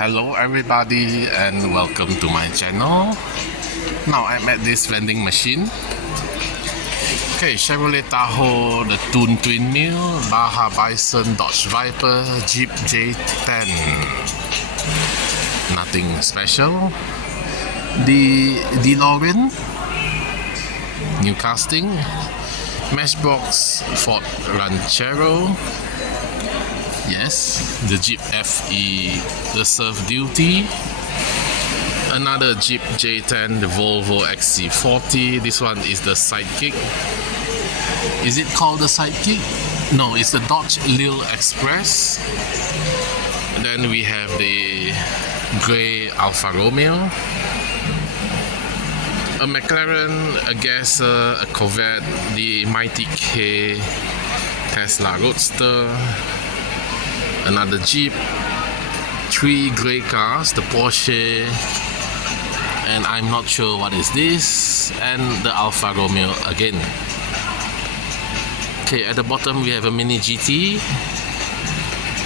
Hello everybody and welcome to my channel. Now I'm at this vending machine. Okay, Chevrolet Tahoe, the Toon Twin Mill, Baja Bison, Dodge Viper, Jeep J10. Nothing special. The DeLorean, new casting. Matchbox Ford Ranchero. Yes, the Jeep FE, the Surf Duty. Another Jeep J10, the Volvo XC40. This one is the Sidekick. Is it called the Sidekick? No, it's the Dodge Lil Express. Then we have the grey Alfa Romeo, a McLaren, a Gasser, a Corvette, the Mighty K, Tesla Roadster, another Jeep, three grey cars, the Porsche, and I'm not sure what is this, and the Alfa Romeo again. Okay, at the bottom we have a Mini GT.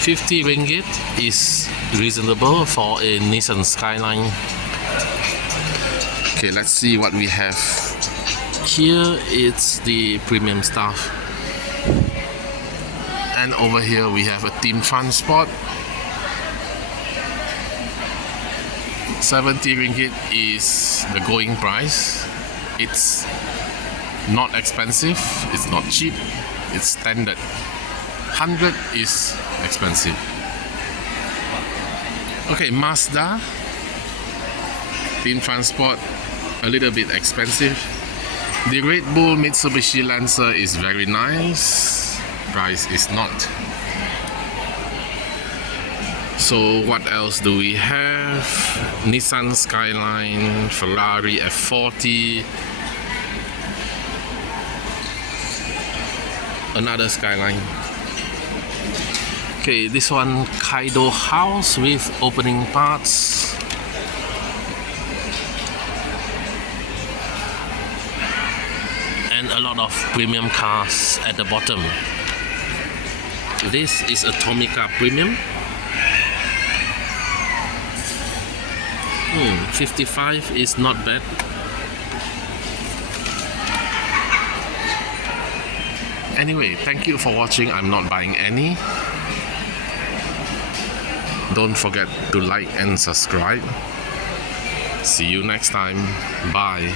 50 ringgit is reasonable for a Nissan Skyline. Okay, let's see what we have here. It's the premium stuff. And over here we have a Team Transport. 70 ringgit is the going price. It's not expensive, it's not cheap, it's standard. 100 is expensive. Okay, Mazda, Team Transport, a little bit expensive. The Red Bull Mitsubishi Lancer is very nice, price is not. So what else do we have? Nissan Skyline, Ferrari F40, another Skyline. Okay, this one Kaido House with opening parts. And a lot of premium cars at the bottom. This is a Tomica Premium. 55 is not bad. Anyway, thank you for watching. I'm not buying any. Don't forget to like and subscribe. See you next time. Bye.